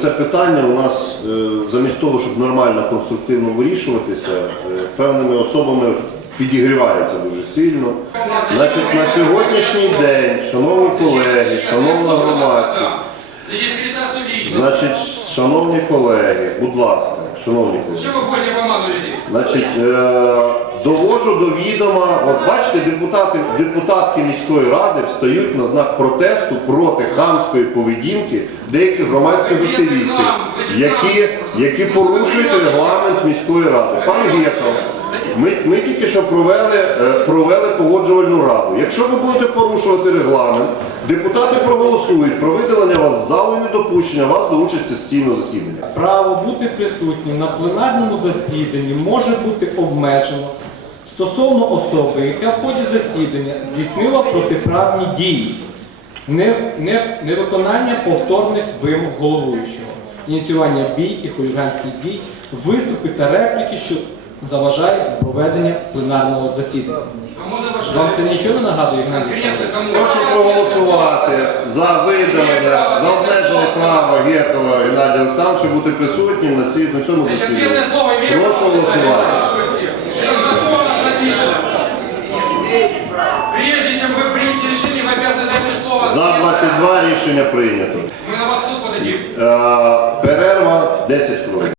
Це питання у нас е, замість того, щоб нормально, конструктивно вирішуватися, е, певними особами підігрівається дуже сильно. Значить, на сьогоднішній день, шановні колеги, шановна громадськість, значить, шановні колеги, будь ласка, шановні колеги. Значить, е, довожу до відома, от бачите, депутати, депутатки міської ради встають на знак протесту проти хамської поведінки деяких громадських активістів, які, які порушують регламент міської ради. Пан Гєков, ми, ми тільки що провели, е, провели погоджувальну раду. Якщо ви будете порушувати регламент, депутати проголосують про видалення вас з залу і недопущення вас до участі стійного засідання. Право бути присутнім на пленарному засіданні може бути обмежено стосовно особи, яка в ході засідання здійснила протиправні дії, не, не, невиконання повторних вимог головуючого, ініціювання бійки, хуліганських дій, виступи та репліки, що заважають проведення пленарного засідання. Вам це нічого не нагадує, Геннадій Олександрович? Прошу проголосувати за видалення, за обмеження права Геркова Геннадія Олександровича бути присутнім на, цій, на цьому засіданні. Прошу голосувати. Прежде чем вы примете решение, вы обязаны дать мне слово. За 22 рішення прийнято. Мы на вас в суд подадим. Е, перерва 10 хвилин.